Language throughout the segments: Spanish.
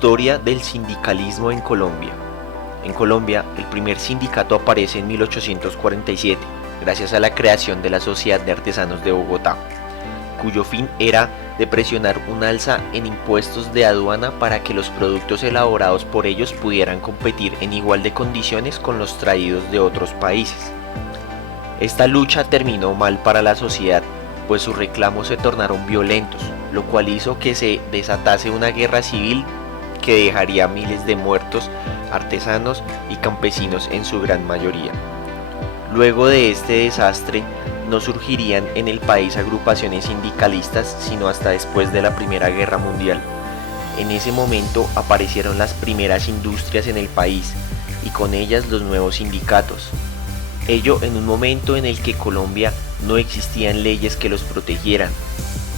Historia del sindicalismo en Colombia. En Colombia, el primer sindicato aparece en 1847, gracias a la creación de la Sociedad de Artesanos de Bogotá, cuyo fin era de presionar un alza en impuestos de aduana para que los productos elaborados por ellos pudieran competir en igual de condiciones con los traídos de otros países. Esta lucha terminó mal para la sociedad, pues sus reclamos se tornaron violentos, lo cual hizo que se desatase una guerra civil que dejaría miles de muertos, artesanos y campesinos en su gran mayoría. Luego de este desastre, no surgirían en el país agrupaciones sindicalistas sino hasta después de la Primera Guerra Mundial. En ese momento aparecieron las primeras industrias en el país y con ellas los nuevos sindicatos. Ello en un momento en el que Colombia no existían leyes que los protegieran,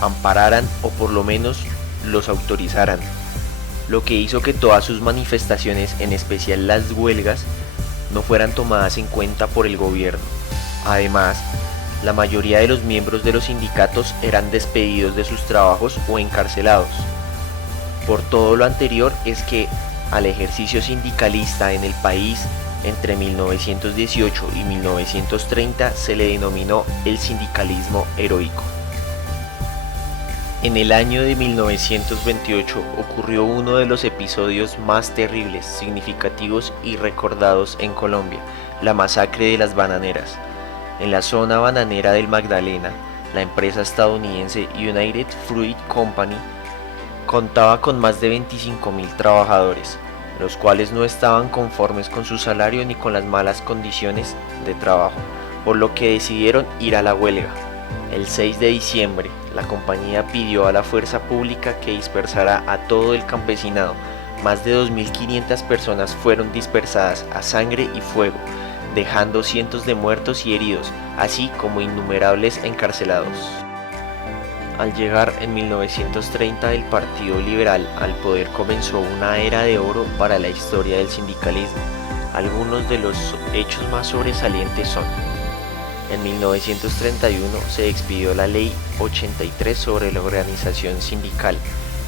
ampararan o por lo menos los autorizaran, lo que hizo que todas sus manifestaciones, en especial las huelgas, no fueran tomadas en cuenta por el gobierno. Además, la mayoría de los miembros de los sindicatos eran despedidos de sus trabajos o encarcelados. Por todo lo anterior es que al ejercicio sindicalista en el país entre 1918 y 1930 se le denominó el sindicalismo heroico. En el año de 1928 ocurrió uno de los episodios más terribles, significativos y recordados en Colombia, la masacre de las bananeras. En la zona bananera del Magdalena, la empresa estadounidense United Fruit Company contaba con más de 25.000 trabajadores, los cuales no estaban conformes con su salario ni con las malas condiciones de trabajo, por lo que decidieron ir a la huelga. El 6 de diciembre, la compañía pidió a la fuerza pública que dispersara a todo el campesinado. Más de 2.500 personas fueron dispersadas a sangre y fuego, dejando cientos de muertos y heridos, así como innumerables encarcelados. Al llegar en 1930 el Partido Liberal al poder, comenzó una era de oro para la historia del sindicalismo. Algunos de los hechos más sobresalientes son: en 1931 se expidió la Ley 83 sobre la organización sindical.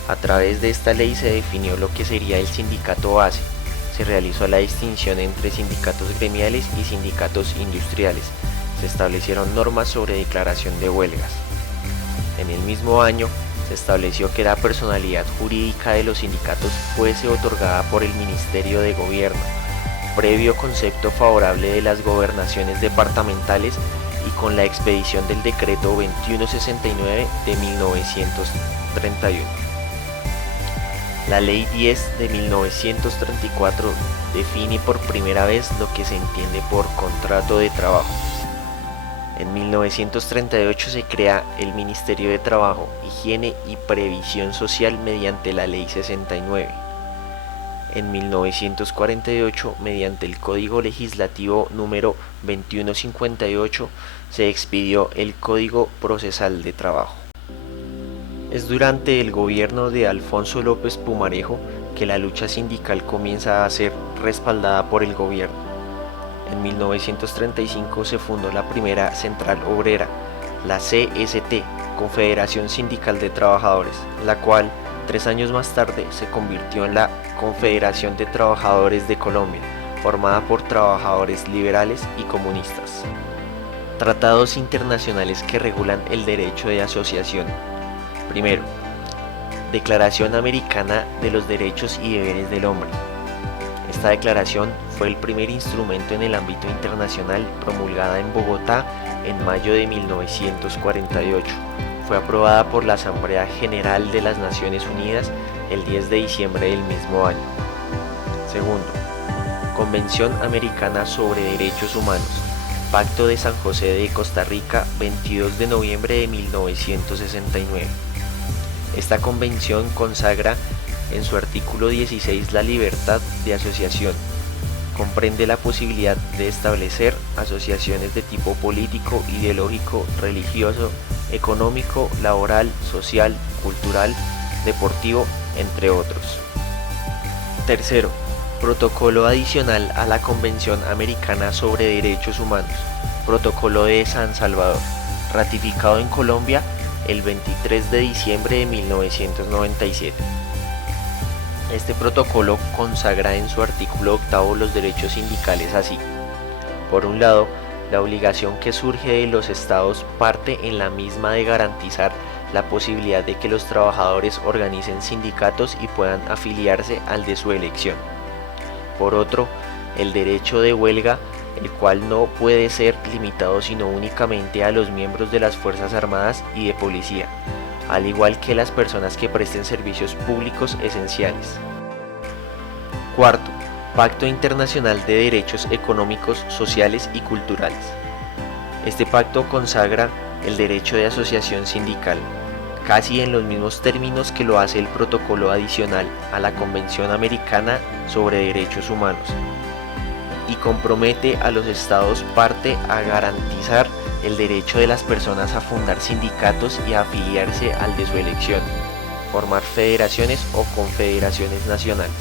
A través de esta ley se definió lo que sería el sindicato base. Se realizó la distinción entre sindicatos gremiales y sindicatos industriales. Se establecieron normas sobre declaración de huelgas. En el mismo año se estableció que la personalidad jurídica de los sindicatos fuese otorgada por el Ministerio de Gobierno, previo concepto favorable de las gobernaciones departamentales y con la expedición del decreto 2169 de 1931. La Ley 10 de 1934 define por primera vez lo que se entiende por contrato de trabajo. En 1938 se crea el Ministerio de Trabajo, Higiene y Previsión Social mediante la Ley 69. En 1948, mediante el Código Legislativo número 2158, se expidió el Código Procesal de Trabajo. Es durante el gobierno de Alfonso López Pumarejo que la lucha sindical comienza a ser respaldada por el gobierno. En 1935 se fundó la primera central obrera, la CST, Confederación Sindical de Trabajadores, la cual 3 años más tarde se convirtió en la Confederación de Trabajadores de Colombia, formada por trabajadores liberales y comunistas. Tratados internacionales que regulan el derecho de asociación. Primero, Declaración Americana de los Derechos y Deberes del Hombre. Esta declaración fue el primer instrumento en el ámbito internacional, promulgada en Bogotá en mayo de 1948. Fue aprobada por la Asamblea General de las Naciones Unidas el 10 de diciembre del mismo año. Segundo, Convención Americana sobre Derechos Humanos, Pacto de San José de Costa Rica, 22 de noviembre de 1969. Esta convención consagra en su artículo 16 la libertad de asociación. Comprende la posibilidad de establecer asociaciones de tipo político, ideológico, religioso, económico, laboral, social, cultural, deportivo, entre otros. Tercero, Protocolo adicional a la Convención Americana sobre Derechos Humanos, Protocolo de San Salvador, ratificado en Colombia el 23 de diciembre de 1997. Este protocolo consagra en su artículo 8 los derechos sindicales así. Por un lado, la obligación que surge de los estados parte en la misma de garantizar la posibilidad de que los trabajadores organicen sindicatos y puedan afiliarse al de su elección. Por otro, el derecho de huelga, el cual no puede ser limitado sino únicamente a los miembros de las Fuerzas Armadas y de Policía, al igual que las personas que presten servicios públicos esenciales. Cuarto, Pacto Internacional de Derechos Económicos, Sociales y Culturales. Este pacto consagra el derecho de asociación sindical, casi en los mismos términos que lo hace el protocolo adicional a la Convención Americana sobre Derechos Humanos, y compromete a los estados parte a garantizar el derecho de las personas a fundar sindicatos y a afiliarse al de su elección, formar federaciones o confederaciones nacionales.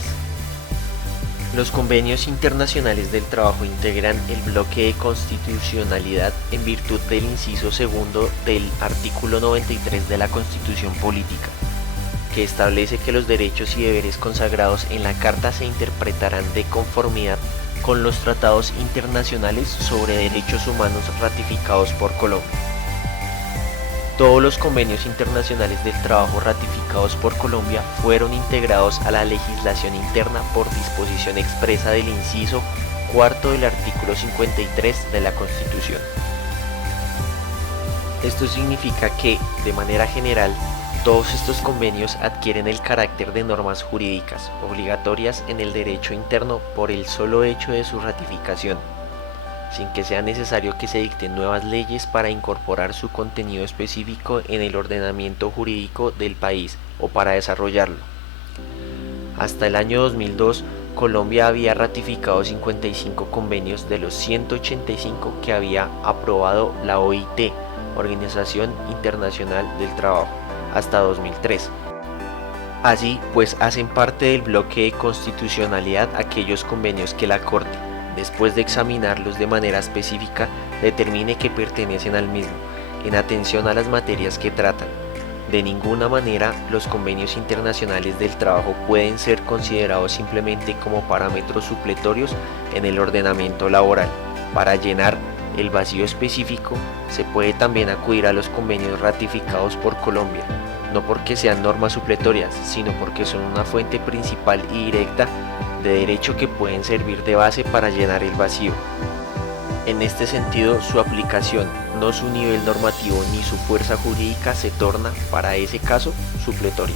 Los convenios internacionales del trabajo integran el bloque de constitucionalidad en virtud del inciso segundo del artículo 93 de la Constitución Política, que establece que los derechos y deberes consagrados en la Carta se interpretarán de conformidad con los tratados internacionales sobre derechos humanos ratificados por Colombia. Todos los convenios internacionales del trabajo ratificados por Colombia fueron integrados a la legislación interna por disposición expresa del inciso cuarto del artículo 53 de la Constitución. Esto significa que, de manera general, todos estos convenios adquieren el carácter de normas jurídicas obligatorias en el derecho interno por el solo hecho de su ratificación, sin que sea necesario que se dicten nuevas leyes para incorporar su contenido específico en el ordenamiento jurídico del país o para desarrollarlo. Hasta el año 2002, Colombia había ratificado 55 convenios de los 185 que había aprobado la OIT, Organización Internacional del Trabajo, hasta 2003. Así pues, hacen parte del bloque de constitucionalidad aquellos convenios que la Corte, después de examinarlos de manera específica, determine que pertenecen al mismo, en atención a las materias que tratan. De ninguna manera los convenios internacionales del trabajo pueden ser considerados simplemente como parámetros supletorios en el ordenamiento laboral. Para llenar el vacío específico, se puede también acudir a los convenios ratificados por Colombia, no porque sean normas supletorias, sino porque son una fuente principal y directa de derecho que pueden servir de base para llenar el vacío. En este sentido, su aplicación, no su nivel normativo ni su fuerza jurídica, se torna, para ese caso, supletoria.